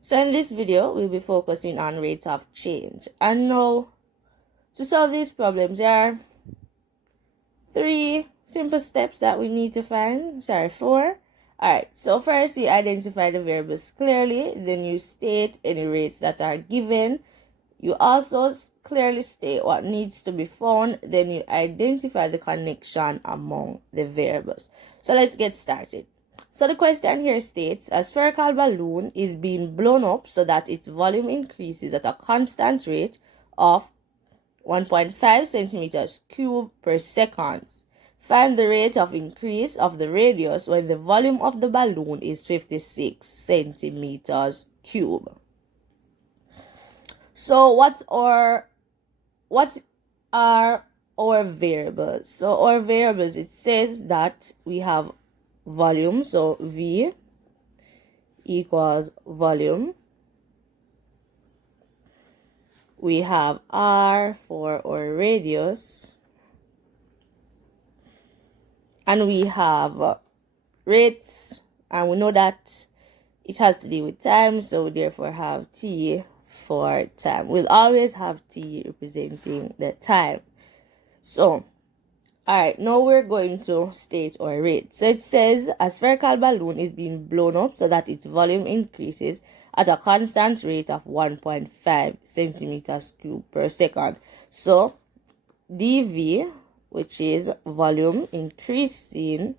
So in this video, we'll be focusing on rates of change. And now, to solve these problems, there are 3 simple steps that we need to find. 4. Alright, so first you identify the variables clearly, then you state any rates that are given. You also clearly state what needs to be found, then you identify the connection among the variables. So let's get started. So the question here states, a spherical balloon is being blown up so that its volume increases at a constant rate of 1.5 centimeters cubed per second. Find the rate of increase of the radius when the volume of the balloon is 56 centimeters cubed. So what are our variables? So our variables, it says that we have volume, so V equals volume. We have R for our radius, and we have rates, and we know that it has to do with time, so we therefore have T for time. We'll always have T representing the time. So alright, now we're going to state our rate. So it says a spherical balloon is being blown up so that its volume increases at a constant rate of 1.5 centimeters cubed per second. So dV, which is volume increasing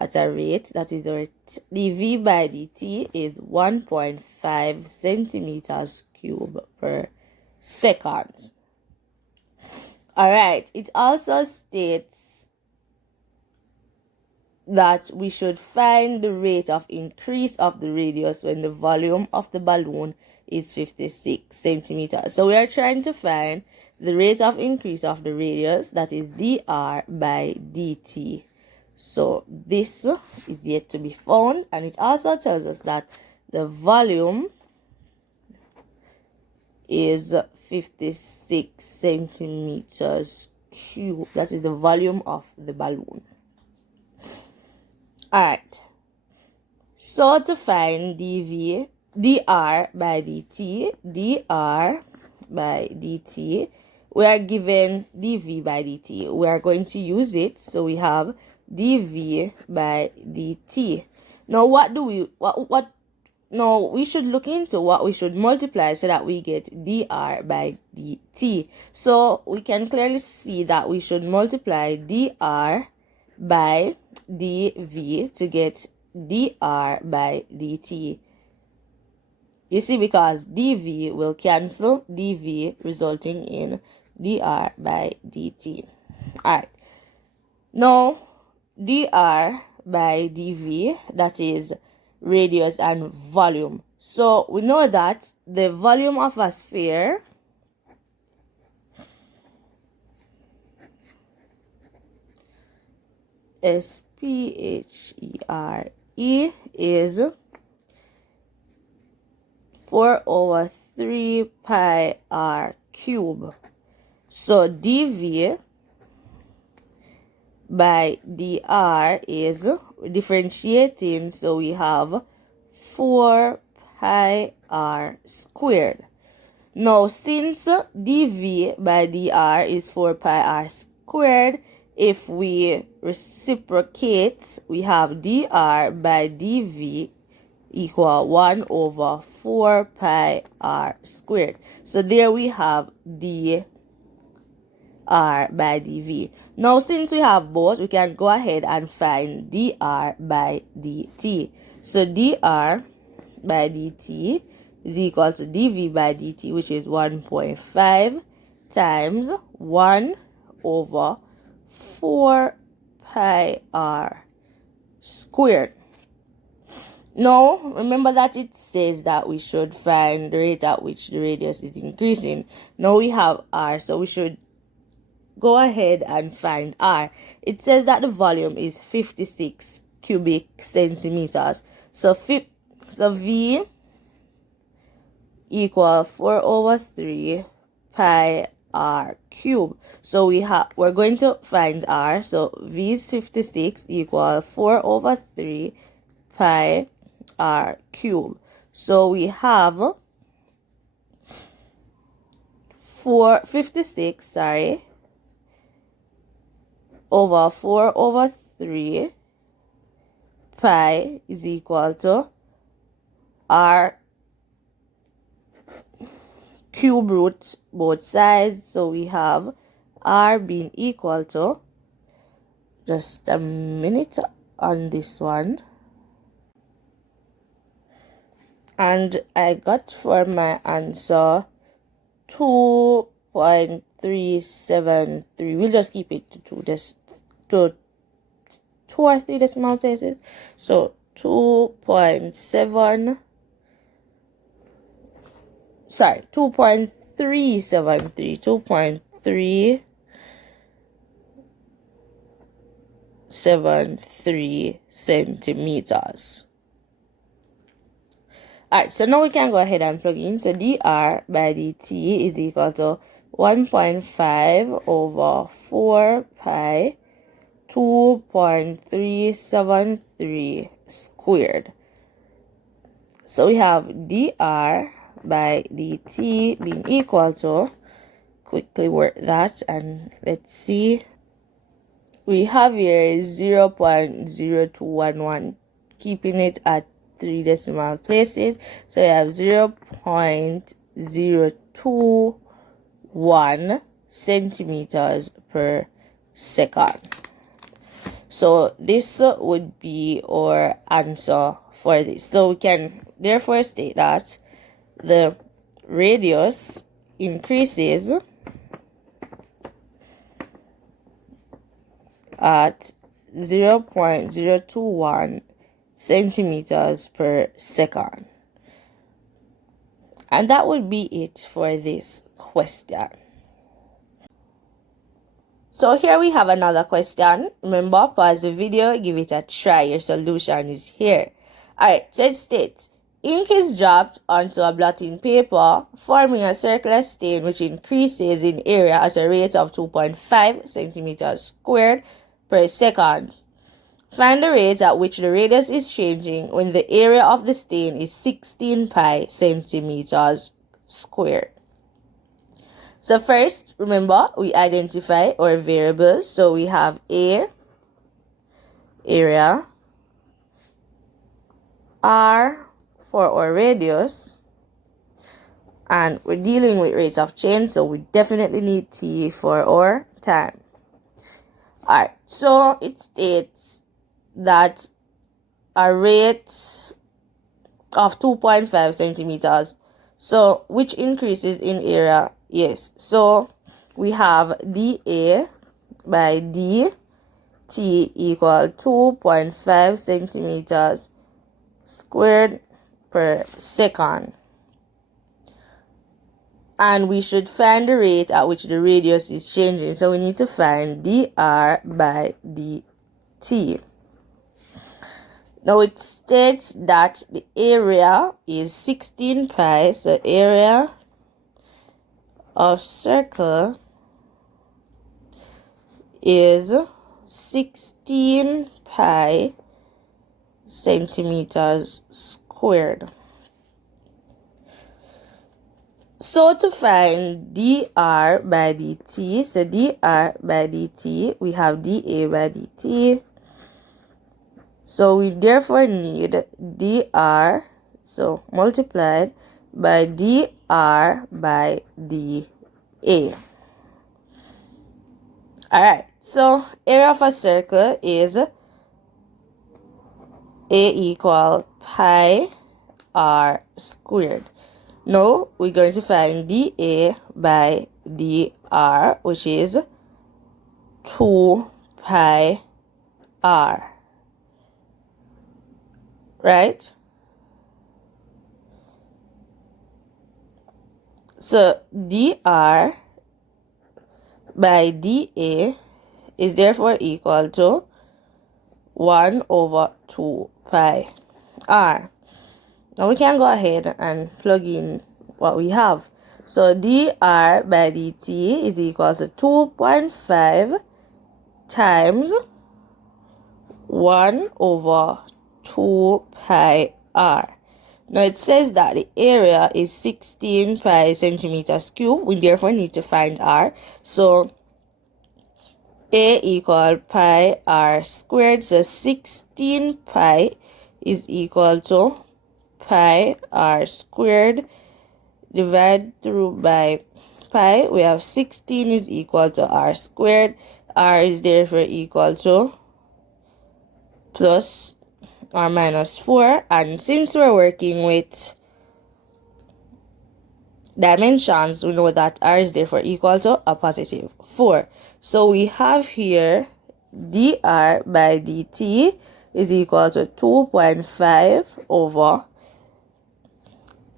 at a rate, that is our dV by dt, is 1.5 centimeters cubed per second. Alright, it also states that we should find the rate of increase of the radius when the volume of the balloon is 56 centimeters. So we are trying to find the rate of increase of the radius, that is dr by dt. So this is yet to be found, and it also tells us that the volume is 56 centimeters cubed. That is the volume of the balloon. Alright, so to find dr by dt, we are given dv by dt. We are going to use it, so we have dv by dt. Now now we should look into what we should multiply so that we get dr by dt. So we can clearly see that we should multiply dr by dv to get dr by dt. You see, because dv will cancel dv, resulting in dr by dt. Alright, now dr by dv, that is radius and volume. So we know that the volume of a sphere sphere is 4/3 pi r cube. So dv by dr is differentiating, so we have 4 pi r squared. Now since dv by dr is 4 pi r squared, if we reciprocate, we have dr by dv equal 1/4 pi r squared. So there we have dr by dv. Now since we have both, we can go ahead and find dr by dt. So dr by dt is equal to dv by dt, which is 1.5 times 1/4 pi r squared. Now remember that it says that we should find the rate at which the radius is increasing. Now we have r, so we should go ahead and find r. It says that the volume is 56 cubic centimeters. So v equal 4/3 pi r cube. So we're going to find r. So v is 56 equal 4/3 pi r cubed. So we have 56, over 4 over 3 pi is equal to r cube root both sides. So we have r being equal to, just a minute on this one, and I got for my answer 2.373. We'll just keep it to two or three decimal places. So 2.373. Centimeters. Alright, so now we can go ahead and plug in. So dr by dt is equal to 1.5 over 4 pi 2.373 squared. So we have dr by dt being equal to, quickly work that and let's see. We have here 0.0211, keeping it at 3 decimal places. So we have 0.021 centimeters per second. So this would be our answer for this. So we can therefore state that the radius increases at 0.021 centimeters per second. And that would be it for this question. So here we have another question. Remember, pause the video, give it a try. Your solution is here. Alright, so it states, ink is dropped onto a blotting paper, forming a circular stain which increases in area at a rate of 2.5 centimeters squared per second. Find the rate at which the radius is changing when the area of the stain is 16 pi centimeters squared. So first, remember, we identify our variables. So we have A, area, R for our radius, and we're dealing with rates of change, so we definitely need T for our time. Alright, so it states that a rate of 2.5 centimeters, so which increases in area. Yes, so we have dA by dt equal 2.5 centimeters squared per second, and we should find the rate at which the radius is changing. So we need to find dr by dt. Now it states that the area is 16 pi, so area of circle is 16 pi centimeters squared. So to find dr by dt, so dr by dt, we have dA by dt. So we therefore need dr, so multiplied by dr by dA. Alright, so area of a circle is A equal pi r squared. Now we're going to find dA by dr, which is 2 pi r. Right? So dr by dA is therefore equal to 1 over 2 pi r. Now we can go ahead and plug in what we have. So dr by dt is equal to 2.5 times 1 over 2 pi r. Now it says that the area is 16 pi centimeters cubed. We therefore need to find r. So A equal pi r squared. So 16 pi is equal to pi r squared divided through by pi. We have 16 is equal to r squared. R is therefore equal to plus or minus 4. And since we're working with dimensions, we know that r is therefore equal to a positive 4. So we have here dr by dt is equal to 2.5 over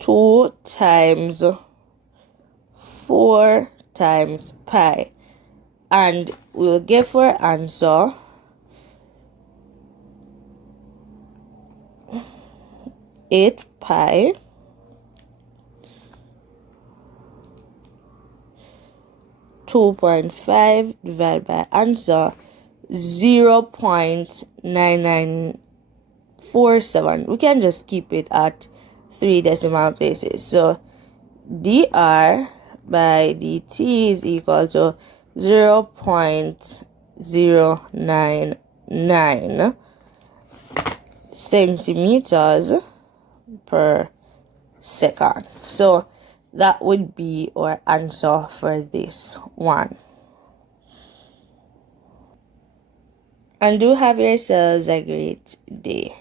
2 times 4 times pi. And we'll get for answer 8 pi (2.5) divided by answer 0.9947. We can just keep it at 3 decimal places. So dr by dt is equal to 0.099 centimeters per second. So that would be our answer for this one. And do have yourselves a great day.